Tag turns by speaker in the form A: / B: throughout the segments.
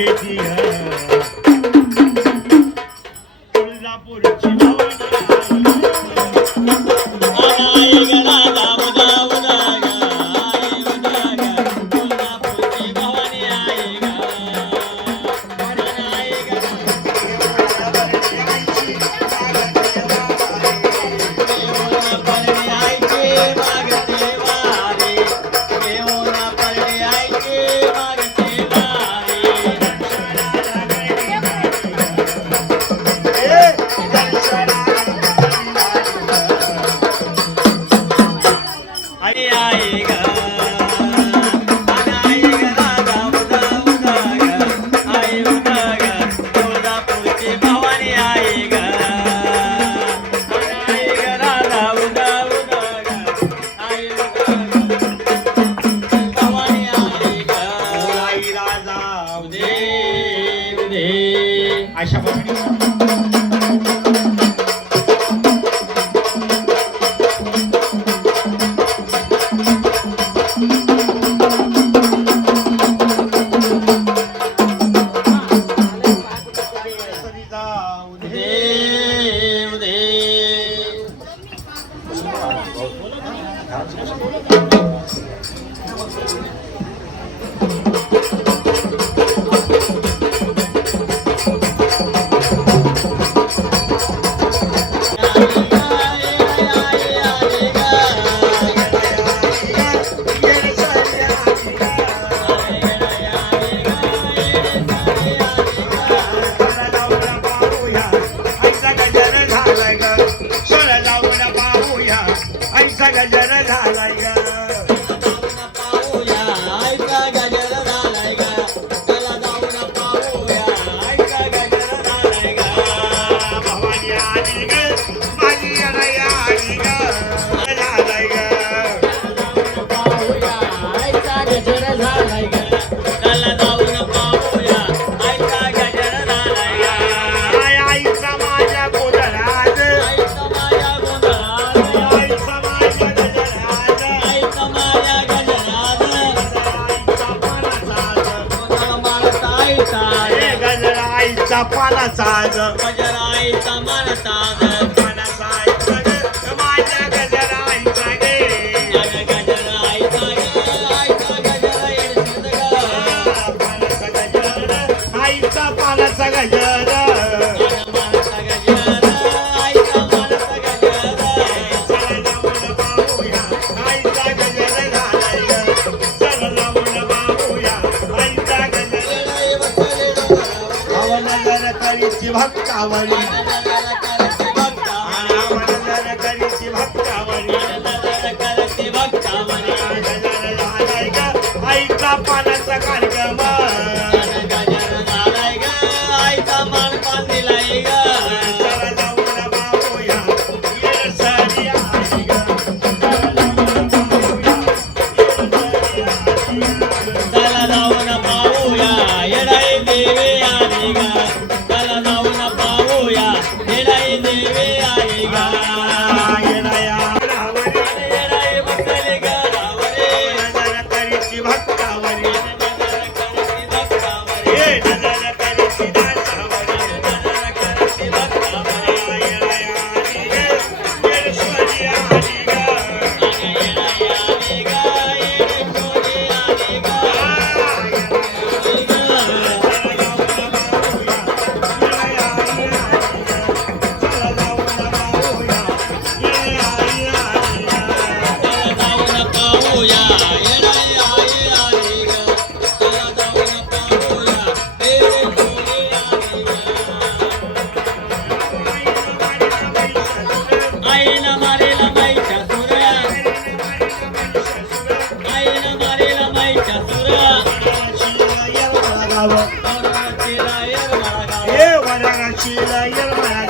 A: hit करीची भक्तावरी. Anandan करीची भक्तावरी. Anandan करती भक्तावरी.
B: ऐका पानाचा काय Yara Chila, Yara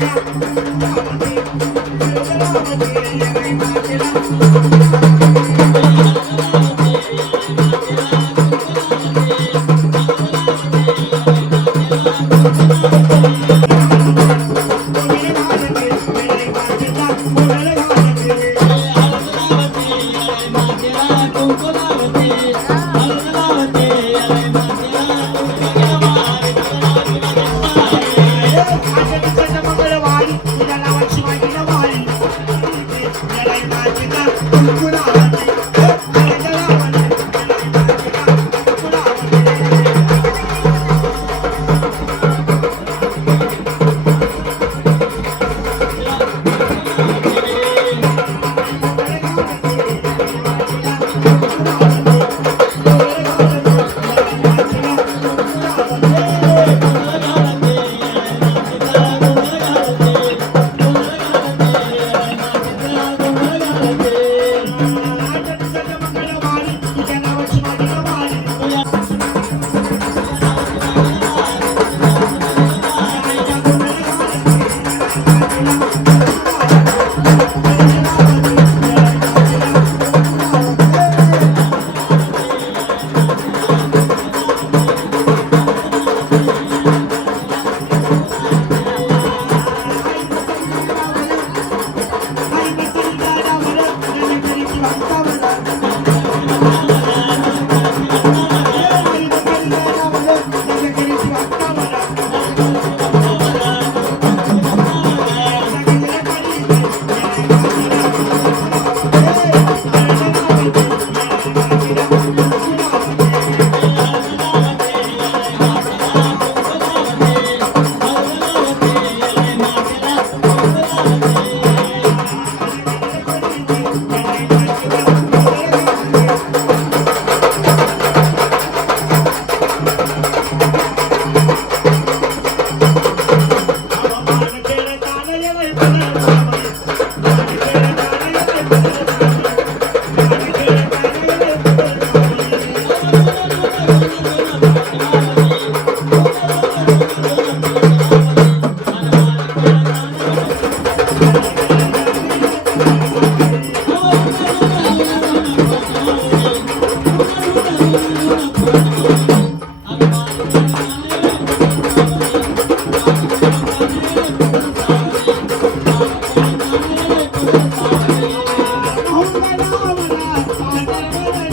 B: Thank you. Put on.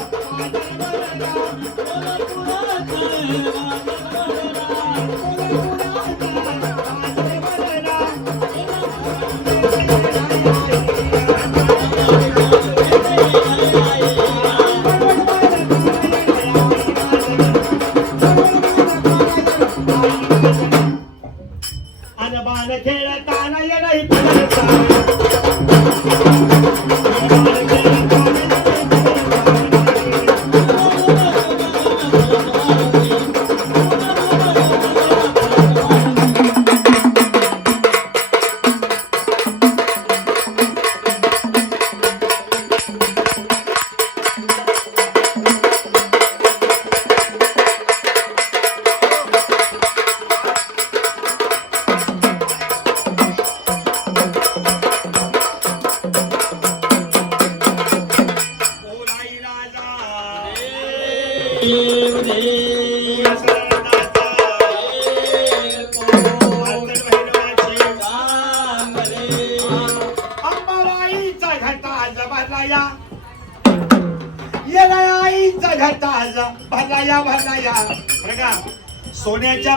A: Thank you. भलाया.
C: येणाया आईचा घटाला भलाया भलाया. बघा
A: सोन्याच्या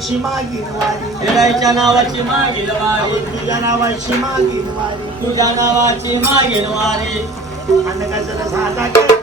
A: नावाची मागील वारी.
C: हिरायच्या नावाची मागील वारी.
A: तुझ्या नावाची मागील वारी.
C: तुझ्या नावाची मागील वारी.
A: अन्नकाचा साधा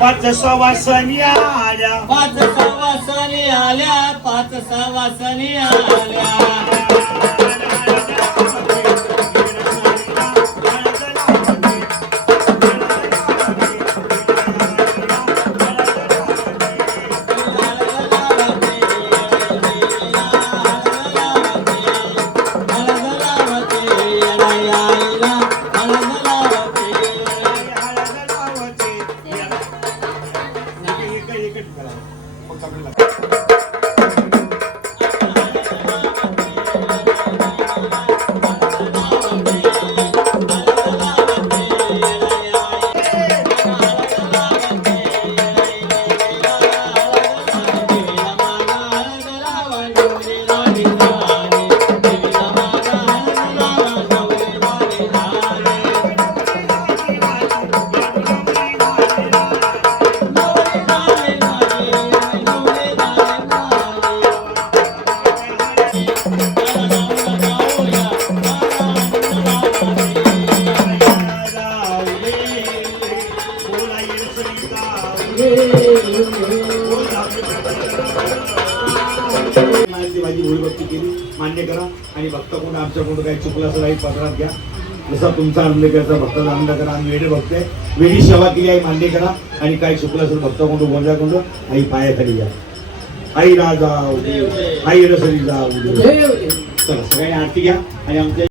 B: पाच सवासनी आल्या.
A: पाच सवासनी आल्या पाच सवासनी आल्या.
B: 잡으려고. करा. आणि भक्ताकडून आमच्याकडून काही चुकलं असं काही पत्रात घ्या. जसा तुमचा आनंदकरचा भक्ताचा आनंद करा आम्ही वेडे भक्त आहे वेळी सेवा केली आई मान्य करा. आणि काही चुकलं असेल भक्ताकडून गोंजाकडून आई पायाखाली घ्या आई राजा आई रसरी जा चला सगळ्यांनी आरती घ्या. आणि आमच्या